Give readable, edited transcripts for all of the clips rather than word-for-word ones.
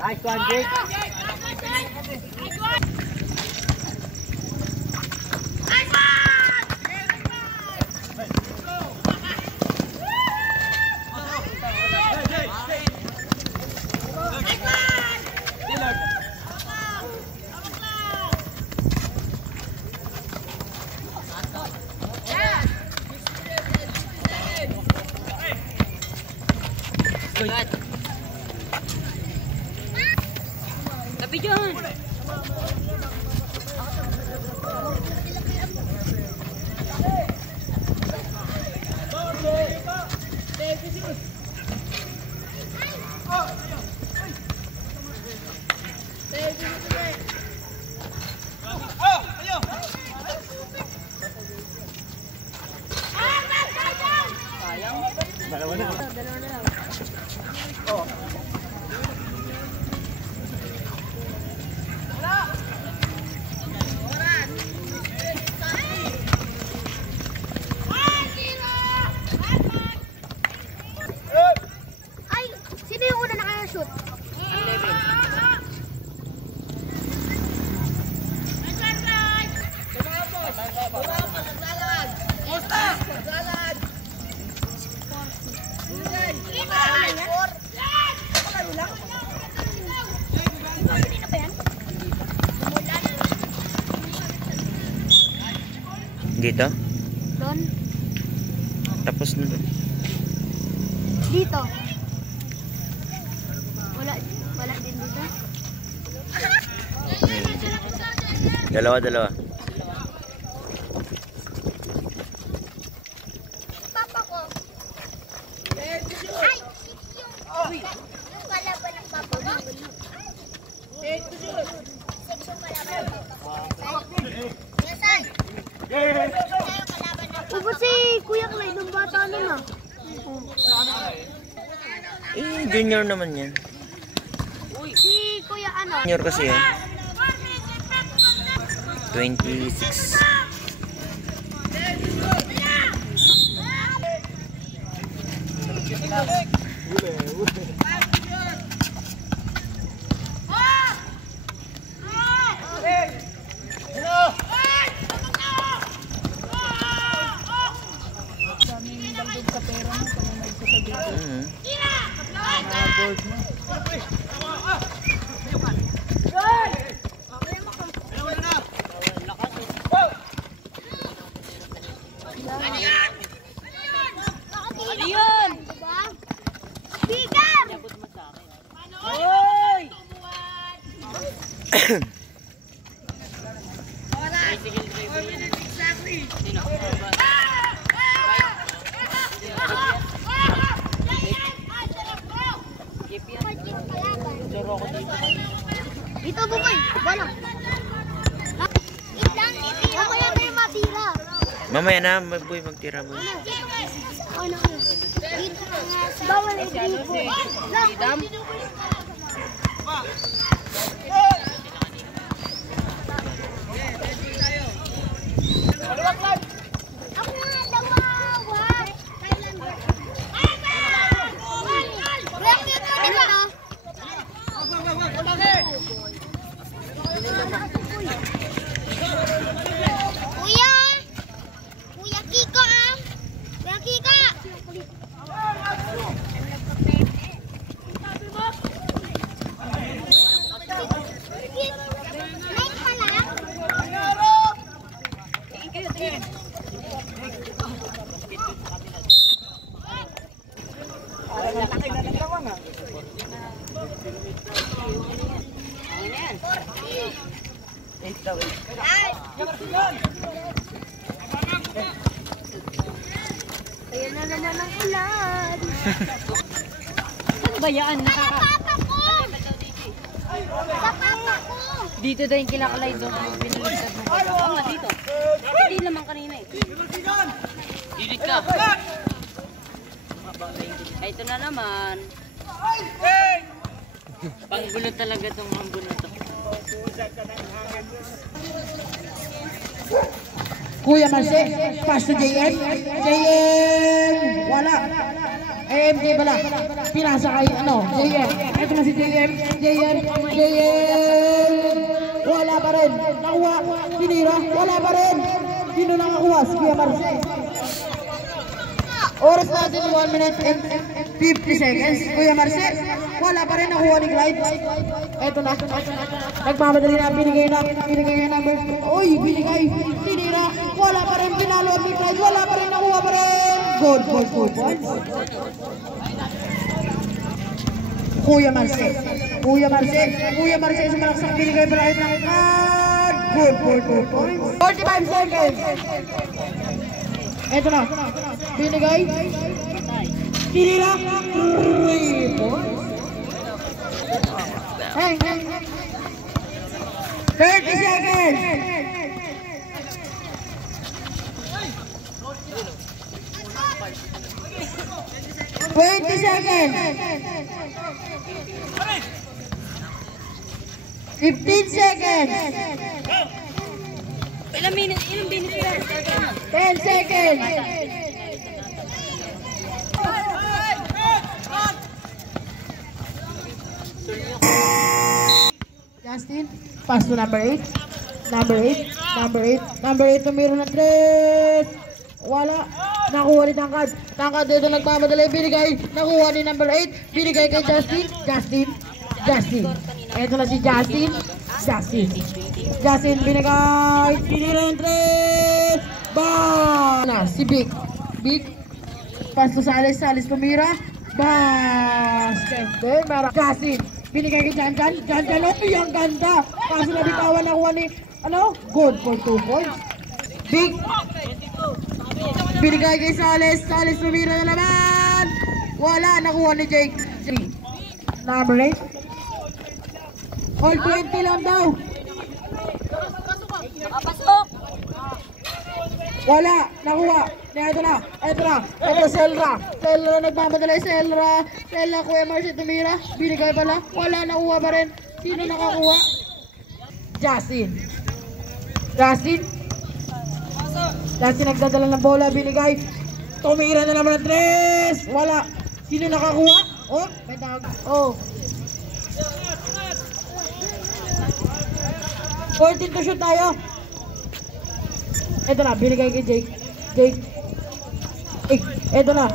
Nice one, Jake. Tapi John. Dito? Doon. Tapos na doon. Dito. Wala din dito. Dalawa. Papa ko. Ay! Yung kalaban ng papa mo? Section kalaban ng papa mo? Yesan! Upo si Kuya Clyde ng bata nun ah. Junior naman yan. Si Kuya ano? Junior kasi yan. 26. Ito bukoy, bala. Mamaya na yung matira. Mamaya na, boy, magtira mo. Ano? Dito nga sa bawal ay dito. Dam. Ako nga dawawa. Thailander. Kuya Kiko ah. Kuya Kiko. Night pa lang. Ayan na naman ang ulan. Bayaan na Sa papa ko! Sa papa ko! Dito daw yung kinakalay doon. Pinilitan mo. Oo nga dito. Hindi naman kanina eh. Dilit ka. Ay, ito na naman. Panggulo talaga itong hambon na ito. Kuya Marce, pass to JM. JM, wala. AMJ pala. Pinasa kay JM. Ito na si JM. JM. Wala pa rin. Nakuha. Tinira. Wala pa rin. Sino nakakuha? Si Kuya Marce. Oras natin 1 minute and 50 seconds. Kuya Marce, wala pa rin, nakuha ni Clyde. Eto na. Nagmamadali na, binigay na number. Uy, binigay. Tinira. Wala pa rin, pinalo ni Clyde. Wala pa rin, nakuha pa rin. Good. Kuya Marce, sa malaksang binigay pa rin ng card. Good. 45 seconds. Eto na. Binigay. Tinira. 3 points. Hang. 30 seconds. Twenty seconds. 15 seconds. Ilang minutes yan? 10 seconds. Justin, pass to number 8. Number 8 tumiro ng 3. Wala. Nakuha ni Tangkad. Tangkad dito nagmamadali. Binigay. Nakuha ni number 8. Binigay kay Justin. Ito na si Justin. Binigay. Tinira ng 3. Bang! Na, si Big. Pass to Salis tumira. Basket. Justin. Binigay kay Janjan. Oy, ang ganda. Kaso nabitawan nakuha ni, good for 2 points. Big. Binigay kay Salis tumira na naman. Wala, nakuha ni Jake. Number 8. All 20 lang daw. Nakapasok! Wala, nakuha. Ito na. Ito Selra nagmamadali. Selra, Kuya Marce tumira. Binigay pala. Wala, nakuha pa rin. Sino nakakuha? Justin nagdadala ng bola. Binigay. Tumira na naman ng 3. Wala. Sino nakakuha? Oh, may tawag. Oh. 14 to shoot tayo. Ito na, binigay kay Jake. Ito na.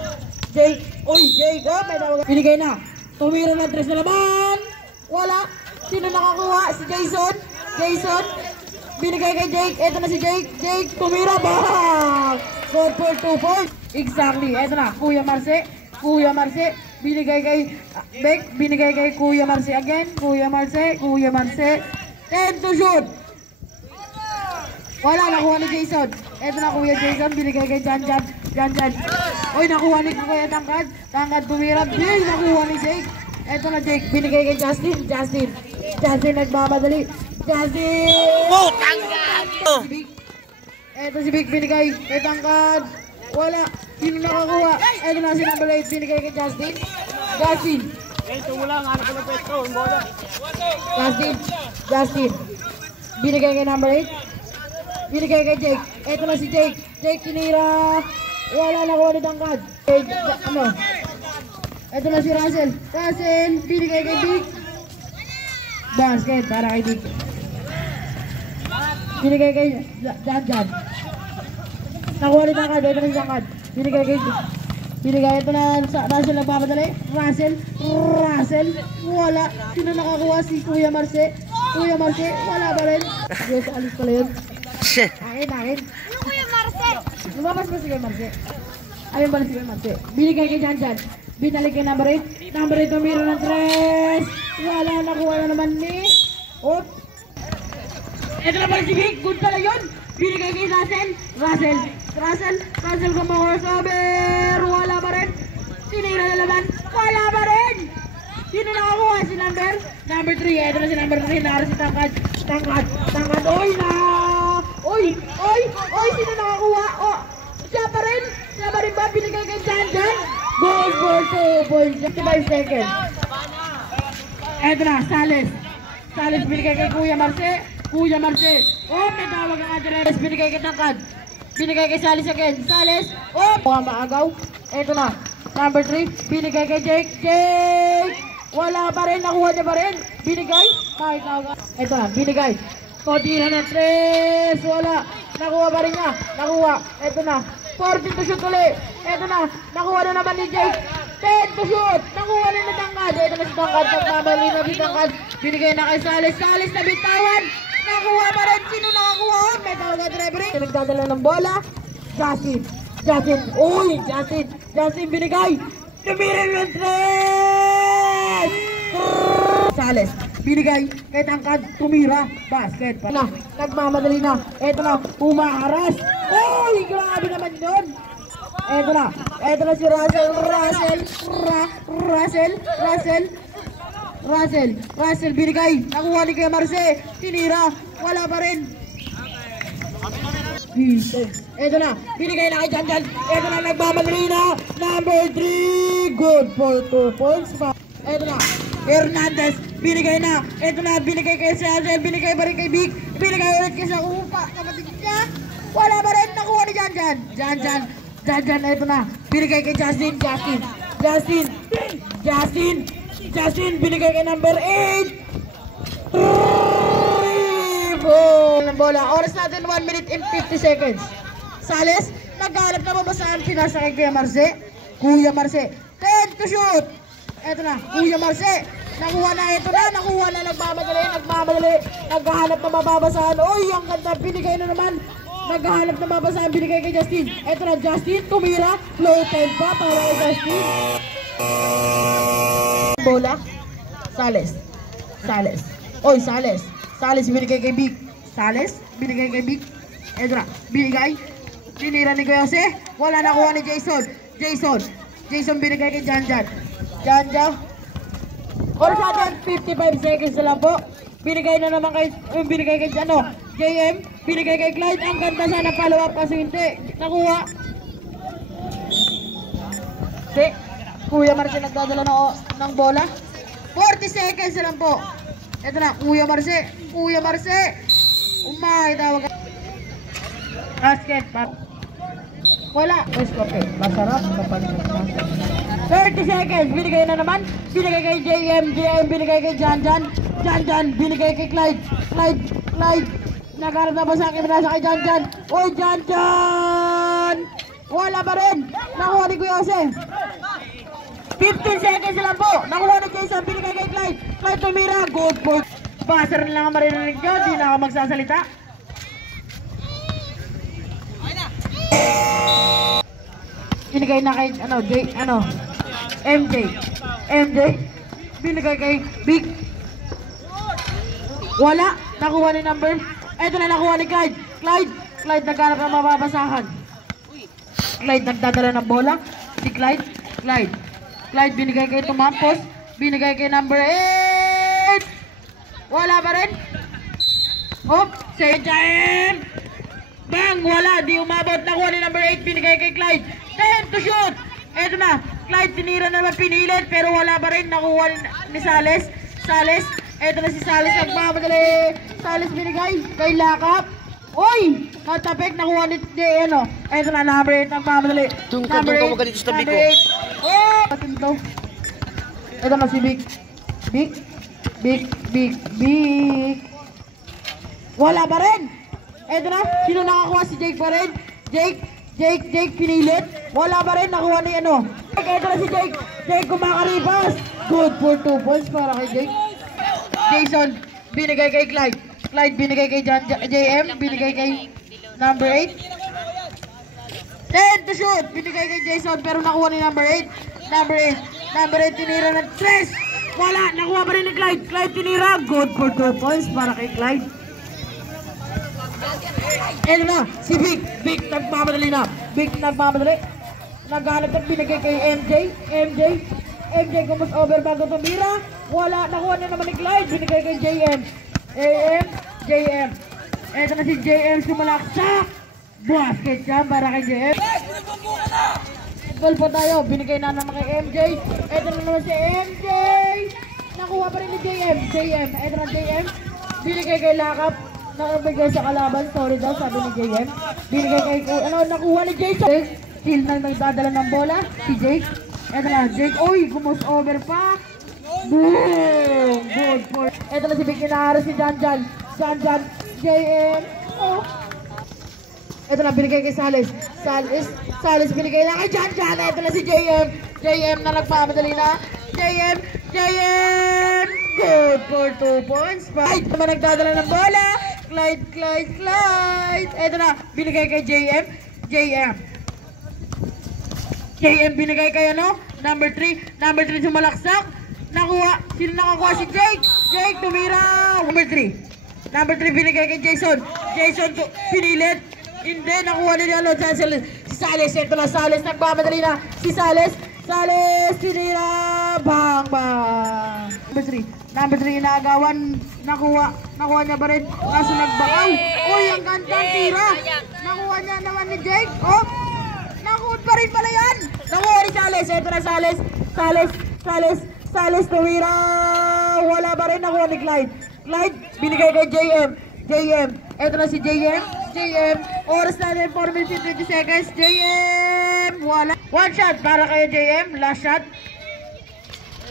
Jake. Uy, Jake. Oh, may tawag. Binigay na. Tumira ng 3 na naman. Wala. Sino nakakuha? Si Jason. Binigay kay Jake. Ito na si Jake. Tumira. Bang! Good for 2 points. Exactly. Ito na. Kuya Marce. Binigay kay Beck. Binigay kay Kuya Marce again. Kuya Marce. 10 to shoot. Wala, nakuha ni Jason. Ito na Kuya Jason. Binigay kay Janjan. Uy, nakuha ni Kuya Tangkad. Tumira. Nakuha ni Jake. Ito na Jake. Binigay kay Justin. Nagmamadali. Oh, Tangkad! Ito si Big. Binigay kay Tangkad. Wala. Sino nakakuha? Ito na si number 8. Binigay kay Justin. Binigay kay number 8. Binigay kay Jake. Ito na si Jake. Tinira. Wala, nakuha ni Tangkad. Ito na si Russell. Binigay kay Big. Basket para kay Big. Binigay kay Janjan. Nakuha ni Tangkad. Ito na si Tangkad. Binigay ito na Russell nagmamadali. Russell. Wala. Sino nakakuha? Si Kuya Marce. Wala pa rin. Yes, alis pala yun. Akin. Kuya Marce. Lumabas ba si Kuya Marce? Ayun pala si Kuya Marce. Binigay kay Janjan. Binalik kay number 8. Number 8 tumira ng 3. Wala, nakuha na naman ni. Ito na pala si Big. Good pala yun. Binigay kay Russell kumakuha sa over. Wala pa rin. Sinira na naman. Wala pa rin. Sino nakakuha? Si number 3. Ito na si number 3. Nara si Tangkad. Oy, sino nakakuha? Siya pa rin ba? Binigay kay Janjan. Goal for 2 points. 55 seconds. Ito na, Salis binigay kay Kuya Marce. May tawag ang Andres. Binigay kay Tangkad. binigay kay Salis again. Salis, oh! Mukhang maagaw. Ito na, number 3, binigay kay Jake. Jake! Wala pa rin, nakuha niya pa rin. Binigay, kahit nakuha. Ito na, binigay. Kodira na 3, wala. Nakuha pa rin niya, nakuha. Ito na, 14 to shoot ulit. Ito na, nakuha na naman ni Jake. 10 to shoot, nakuha na natangkad. Ito na si Tangkad, nagmamali na si Tangkad. Binigay na kay Salis. Salis na bitawan. Nakuha pa rin. Sino nakakuha? May tawag na referee. Nagdadala ng bola. Justin. Uy, Justin binigay. Tumirin yung 3. Salis. Binigay. Kay Tangkad. Tumira. Basket. Nagmamadali na. Ito na. Umaharas. Uy, grabe naman yun. Ito na si Russell, binigay, nakuha ni Kuya Marce, tinira, wala pa rin. Ito na, binigay na kay Janjan, ito na, nagmamadali na, number 3, good for 2 points. Ito na, Hernandez, binigay na, ito na, binigay kay Russell, binigay pa rin kay Vic, binigay ulit kay sa upa, kapatid niya, wala pa rin, nakuha ni Janjan, ito na, binigay kay Justin, binigay kay number 8. Ng bola, oras natin 1 minute and 50 seconds. Salis, naghanap na babasaan, pinasa kay Kuya Marce, 10 to shoot. Ito na, Kuya Marce, nakuha na, nagmamadali, naghahanap na mababasaan. Uy, ang ganda, binigay na naman. Naghahanap na mabasaan, binigay kay Justin. Ito na, Justin, tumira, low time pa para kay Justin. Bola, Salis. Oy, Salis binigay kay Vic. Ito na, binigay. Tinira ni Kuya Jose. Wala nakuha ni Jason binigay kay Janjan. Oras natin, 55 seconds na lang po. Binigay na naman kay JM, binigay kay Clyde. Ang ganda sana follow up kasi hindi nakuha. Kuya Marce nagdadala ng bola. 40 seconds na lang po. Ito na, Kuya Marce. Tawag. Basket. Wala. Okay. Masarap kapag 30 seconds. Binigay na naman. Binigay kay JM, binigay kay Janjan, binigay kay Clyde. Nagharap na ba sa akin? Nasa kay Janjan. Oy, Janjan! Wala pa rin. Nakuha ni Kuya Jose. 15 seconds lang po. Nakuha ni Jason. Binigay kay Clyde. Clyde tumira. Good for. Buzzer na lang ang maririnig nyo. Di na ako magsasalita. Binigay na kay MJ. Binigay kay Vic. Wala. Nakuha ni number. Ito na nakuha ni Clyde. Clyde naghanap ng mababasahan. Clyde nagdadala ng bola. Si Clyde binigay kay Tumampos. Binigay kay number 8. Wala pa rin. Si Jaime. Bang! Wala. Di umabot. Nakuha ni number 8. Binigay kay Clyde. 10 to shoot. Eto na. Clyde tinira naman, pinilit. Pero wala pa rin. Nakuha ni Salis. Eto na si Salis. Nagmamadali. Salis binigay kay Lakap. Uy! Natapik. Nakuha ni Eto na. Number 8. Nagmamadali. Number 8. Ito na si Vic. Wala pa rin. Eto na. Sino nakakuha? Si Jake pa rin. Jake pinilit. Wala pa rin. Nakuha ni Eto na si Jake. Jake kumakaripas. Good for 2 points para kay Jake. Jason binigay kay Clyde. Binigay kay JM. Binigay kay number 8. 10 to shoot. Binigay kay Jason pero nakuha ni number 8. Number 8 tinira ng 3. Wala. Nakuha pa rin ni Clyde. Tinira. Good for 2 points para kay Clyde. Ito na. Si Vic nagmamadali na. Naghanap at binigay kay MJ kumus over bago tumira. Wala. Nakuha na naman ni Clyde. Binigay kay JM. Ito na si JM sumalaksak. Basket siya para kay JM. Ball po tayo. Binigay na naman kay MJ. Ito na naman si MJ. Nakuha pa rin ni JM. Ito na JM. Binigay kay Lakap. nakabigay sa kalaban. Sorry daw, sabi ni JM. Binigay kay nakuha ni Jason. Still na nagdadala ng bola. Si Jake. Eto na, Jake. Uy, gumus over pa. Boom! Good for... Eto na si Vicky Naharas, si Janjan. Janjan. JM. Oh. Eto na, binigay kay Sales. Sales binigay na kay Janjan. Eto na si JM. JM na nagpamadali na. JM. Good for 2 points. Clyde naman nagdadala ng bola. Clyde. Eto na, binigay kay JM. JM binigay kay number 3 sumalaksak. Nakuha. Sino nakakuha? Si Jake. Jake tumira. Number 3 binigay kay Jason. Pinilit. Hindi, nakuha ni si Sales. Ito na, Sales. Nagmamadali na. Si Sales. Sinira. Bang. Number 3 inaagawan. Nakuha niya ba rin? Kaso nagbakaw. Uy, ang gandang tira. Nakuha niya naman ni Jake. Oh, nakuha pa rin pala yan. Nakuha ni Sales. Ito na, Sales tumira. Wala pa rin. Nakuha ni Clyde. Binigay kay JM. Ito na si JM. Oras natin 4 minutes and 20 seconds. JM. Wala. One shot para kay JM. Last shot.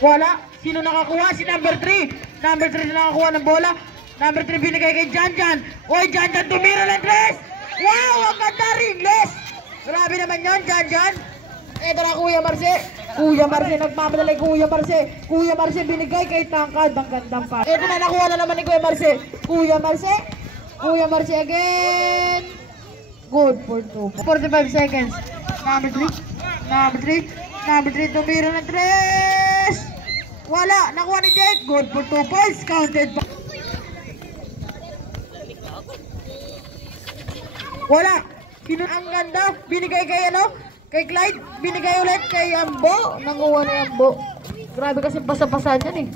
Wala. Sino nakakuha? Si number 3. Number 3 na nakakuha ng bola. Number 3 binigay kay Janjan. Oy, Janjan tumira ng 3. Wow, ang ganda ringless. Grabe naman yun, Janjan. Ito na Kuya Marce. Nagmamadali Kuya Marce binigay kay Tangkad. Ang gandang pa. Ito na, nakuha na naman ni Kuya Marce again. Good for 2. 45 seconds. Number 3 tumira ng 3. Wala, nakuha ni Jake. Good for 2 points. Counted pa. Wala. Sino ang ganda? Binigay kay kay Clyde. Binigay ulit kay Ambo. Nanguha ni Ambo. Grabe kasi pasa-pasan yan eh.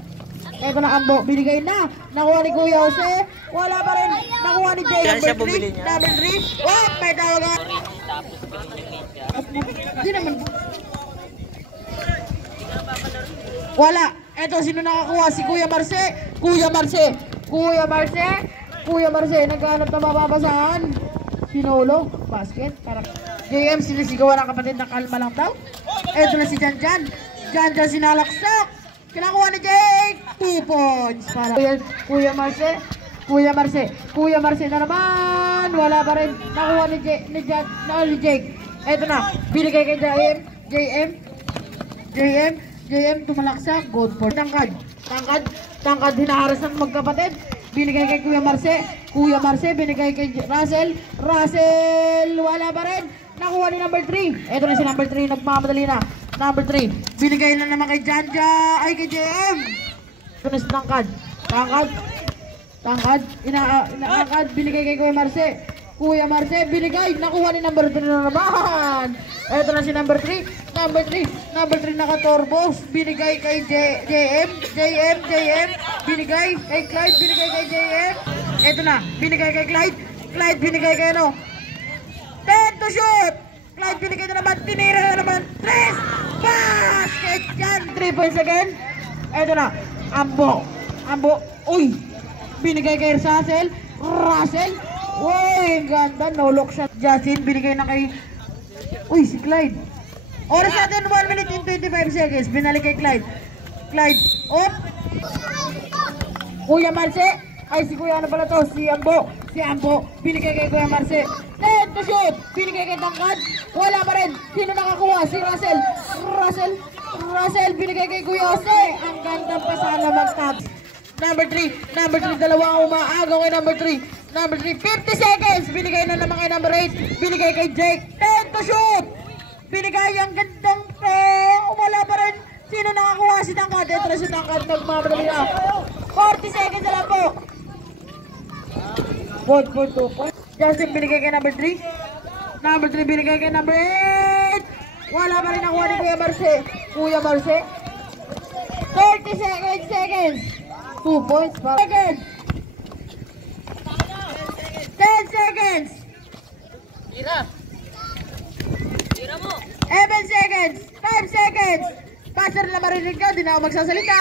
Eto na Ambo. Binigay na. Nakuha ni Kuya Jose. Wala pa rin. Nakuha ni Jake. Number 3. What? May tawag nga. Hindi naman. Wala. Eto, sino nakakuha? Si Kuya Marce. Naghanap na mababasahan. Sinolo. Basket. Parang JM sinisigawan ng kapatid na kalma lang daw. Eto na si Janjan sinalaksak. Kinakuha ni Jake. 2 points. Para Kuya Marce na naman. Wala pa rin. Nakuha ni Jake. Eto na. Binigay kay JM tumalaksak. Good for Tangkad hinaharas ng magkapatid. Binigay kay Kuya Marce binigay kay Russell. Wala pa rin. Nakuha ni number 3. Ito na si number 3. Nagmamadali na. Number 3. Binigay na naman kay kay JM. Ito na si Tangkad. Inaangkad. Binigay kay Kuya Marce binigay. Nakuha ni number 3 na naman. Ito na si number 3. Number 3 naka-torbos. Binigay kay JM. Binigay kay Clyde. Binigay kay JM. Ito na. Binigay kay Clyde. Binigay kay 10 to shoot. Clyde binigay na naman. Tinira na naman. 3. Basket yan. 3 points again. Ito na. Ambo. Uy. Binigay kay Russell. Uy, ganda. No look shot. Justin. Binigay na kay... Uy, si Clyde. Oras natin 1 minute and 25 seconds. Binalik kay Clyde. Op. Kuya Marce. Ay, si Kuya ano pala to? Si Ambo. Binigay kay Kuya Marce. 10 to shoot. Binigay kay Tangkad. Wala pa rin. Sino nakakuha? Si Russell. Binigay kay Kuya Jose. Ang gandang pasala mag-taps. Number 3. Dalawang umaagaw kay number 3. 50 seconds. Binigay na naman kay number 8. Binigay kay Jake. 10 to shoot. Binigay ang gandang wala pa rin. Sino nakakuha? Si Tangkad. Ito na si Tangkad. Nagmamadali na. 40 seconds na lang po. Good for 2 points. Justin binigay kay number 3. Number 3 binigay kay number 8. Wala pa rin nakuha ni Kuya Marce. 30 seconds. 2 points. 10 seconds. Tira mo. 11 seconds. 5 seconds. Passer na marinig ka. Di na ako magsasalita.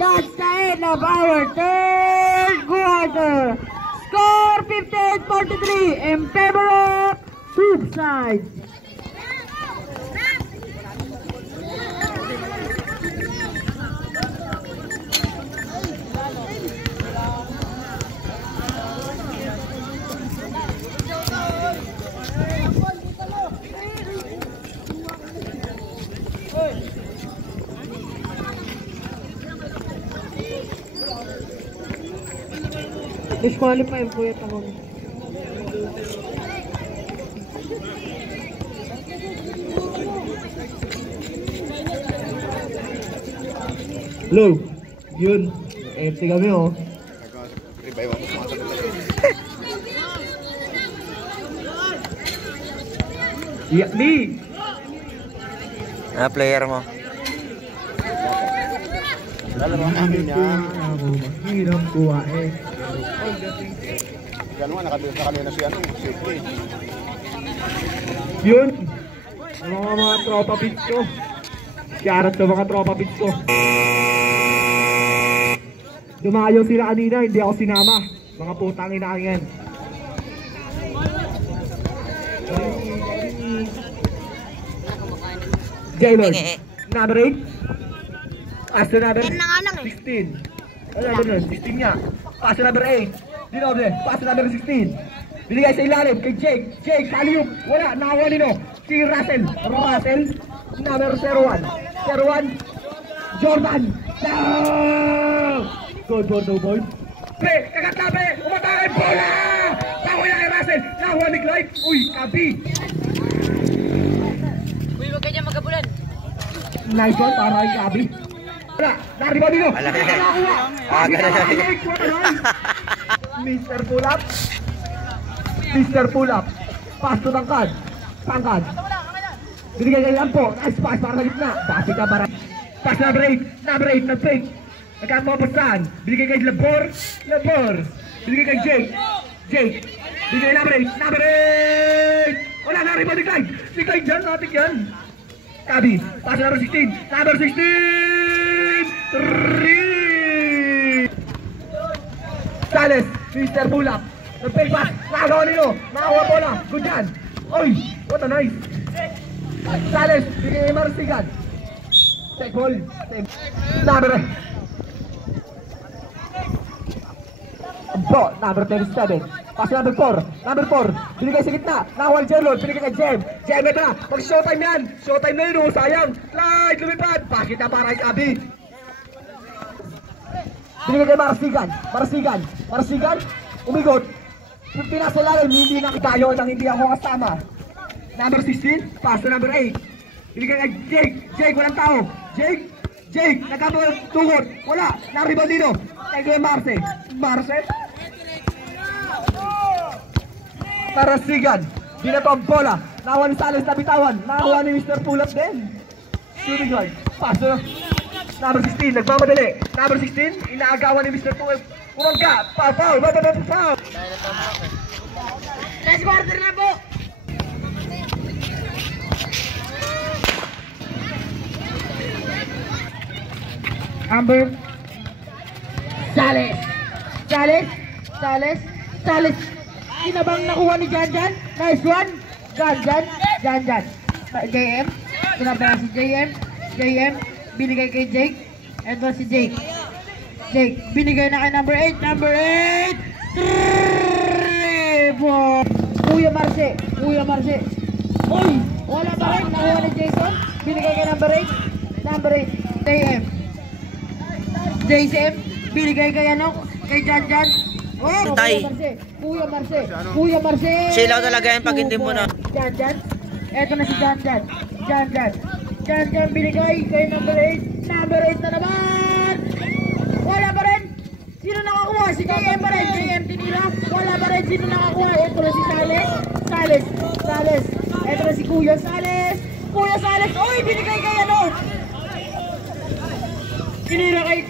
That's the end end of our third quarter. Score 58-43 in favor of Soup side. Disqualify po yung tanong. Hello. Yun. Empty kami oh. Iyak ni. Player mo. Hirap kuhain. Yan naman, nakabili sa kanina si safety. Yun. Ang mga tropa pits ko. Shoutout sa mga tropa pits ko. Dumayo sila kanina, hindi ako sinama. Mga putang inaangan. Jaylord, number 8. Pass to number 16. Ano number nun? 16 nga. Pass to number 8. Dinoble, pass to number 16. Binigay sa ilalim kay Jake. Jake, Kaliyup. Wala, nakawa nino. Si Russell. Russell, number 01. 01, Jordan. Down! Good board, no board. Pre, kakatabi! Umatake! Bola! Nakuha na kay Russell. Nakuha ni Clyde. Uy, kapi. Uy, wag ka dyan magabulan. Nice one, para kay kapi. Wala, nariba dito. Wala. Nakakuha. Ganun. Mr. Pull-up. Mr. Pull-up. Pass to Tangkad. Tangkad. Binigay kay Lampo. Nice pass para sa gitna. Basi ka para. Pass number 8. Number 8. Nag-fake. Nagkaan mo pasahan. Binigay kay Labor. Labor. Binigay kay Jake. Jake. Binigay number 8. Number 8. Wala na rin mo ni Clyde. Si Clyde dyan. Natik yan. Kabi. Pass number 16. Number 16. 3. Sales. Mr. Pull-up. Nag-fake pass. Nakagawa nyo. Nakakuha bola. Good yan. Oy. What a nice. Sales. Binigay kay Marsigan. Take ball. Number 37. Pass number 4. Number 4. Binigay sa gitna. Nakawal Jerlon. Binigay kay Jem. Jem ito na. Mag-showtime yan. Showtime na yun. Sayang. Slide. Lumipad. Pakit na para kay Abi. Binigay kay Marsigan. Marsigan. Marsigan. Umigot. Pinasa lalim. Hindi nakita yun nang hindi ako kasama. Number 16. Pass to number 8. Binigay kay Jake. Jake. Walang tao. Jake. Jake. Nagkabal. Tungkot. Wala. Naribal dito. Kay kay Marce. Marce. Marasigan. Binato ang bola. Nakuha ni Sales na bitawan. Nakuha ni Mr. Pull-up din. Shooting guard. Paso. Number 16. Nagmamadali. Number 16. Inaagawan ni Mr. Pull-up. Umangka. Foul. Foul. Last quarter na po. Amber. Sales. Sales. Sales. Sales. Sino bang nakuha ni Janjan? Nice one. Janjan. Janjan. JM. Sinabela si JM. JM. Binigay kay Jake. Ito si Jake. Jake. Binigay na kay number 8. Number 8. 3. Kuya Marce. Kuya Marce. Uy. Wala ba rin? Nakuha ni Jason. Binigay kay number 8. Number 8. JM. JM. Binigay kay ano? Kay Janjan. Oh, Tay. Kuya Marce. Kuya Marce. Silaw talaga yan pag hindi mo na. Janjan. Eto na si Janjan. Janjan. Janjan binigay kay number 8. Number 8 na naman. Wala pa rin. Sino nakakuha? Si JM pa rin. JM tinira. Wala pa rin. Sino nakakuha? Eto na si Sales. Sales. Sales. Eto na si Kuya Sales. Kuya Sales. Uy, binigay kay ano? Tinira kay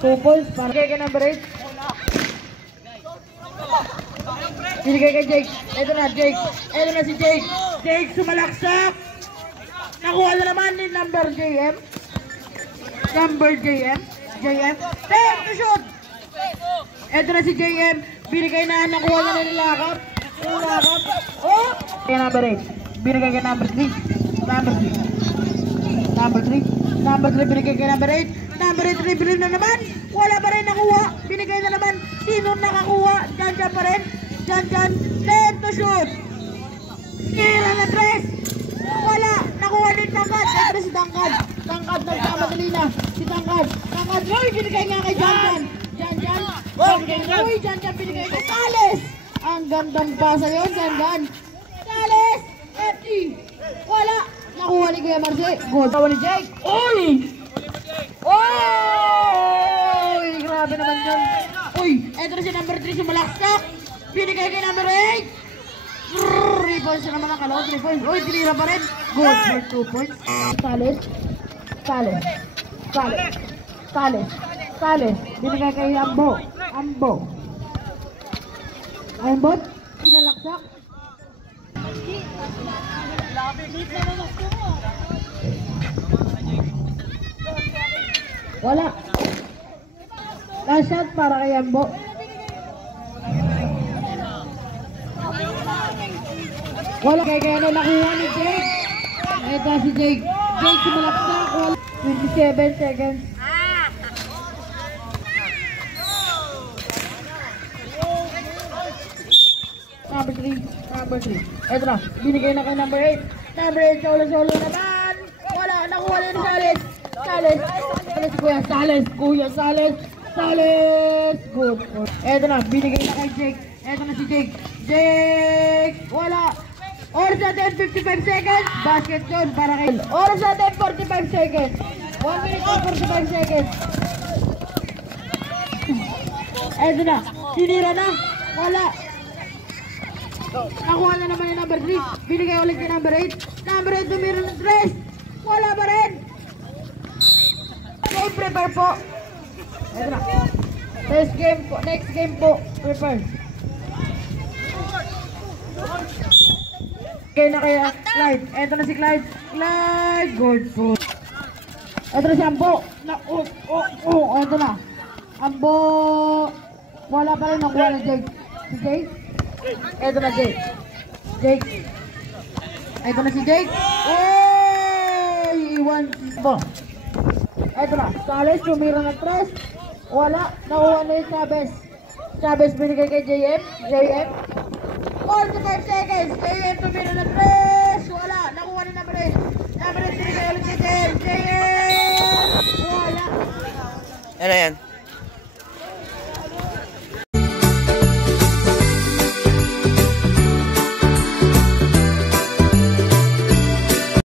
Kupol. Binigay kay number 8. Binigay kay Jake. Ito na Jake. Ito na si Jake. Jake sumalaksak. Nakuha na naman ni number JM. Number JM. JM. Time to shoot! Ito na si JM. Binigay na, nakuha na nilakap. Nilakap. Oh! Kaya number 8. Binigay kay number 3. Number 3. Number 3. Number 3 binigay kay number 8. Number 8 reveal na naman. Wala pa rin nakuha. Binigay na naman. Sino nakakuha? Dyan pa rin. Dyan. Time to shoot! Kira na 3. Wala. Nakuha din Tangkad. Ito na si Tangkad. Tangkad nagkamadali na. Si Tangkad. Tangkad. Uy, binigay nga kay Jan. Uy, Jan binigay kay Sales. Ang gandang pasa yun, Jan. Sales. FG. Wala. Nakuha ni Kuya Marce. Goal. Tawa ni Jake. Uy. Uy. Grabe naman yun. Uy, ito na si number 3 si Malaksak. Binigay kay number 8. 3 points na naman ang kalawang 3 points. Uy, tinira pa rin. Good for 2 points. Sales. Binigay kay Ambo. Aimbot. Sinalaksak. Wala. Last shot para kay Ambo. Wala kay ano nakuha ni Jake. Ito si Jake. Jake sumalaksak. 27 seconds. Number 3. Ito na. Binigay na kay number 8. Number 8 solo naman. Wala. Nakuha na ni Sales. Ano si Kuya Sales. Good. Ito na. Binigay na kay Jake. Ito na si Jake. Wala. Oras natin 55 seconds. Basket yun para kay... Oras natin 45 seconds. 1 minute and 45 seconds. Ito na. Sinira na. Wala. Nakuha na naman yung number 3. Binigay ulit kay number 8. Number 8 tumira ng 3. Wala pa rin. Okay, prepare po. Ito na. Next game po. Prepare. Okay na kaya Clyde. Ito na si Clyde. Good. Ito na si Ambo. Ito na. Ambo. Wala pa rin nakuha na Jake. Si Jake. Ito na Jake. Ito na si Jake. Iwan. Ito na. Sales tumira ng 3. Wala. Nakuha na yung Chavez binigay kay JM. 45 seconds. JM tumira ng 3. Wala. Nakuha na number 8. Number 8 binigay ulit kay JM. Wala. Ano yan?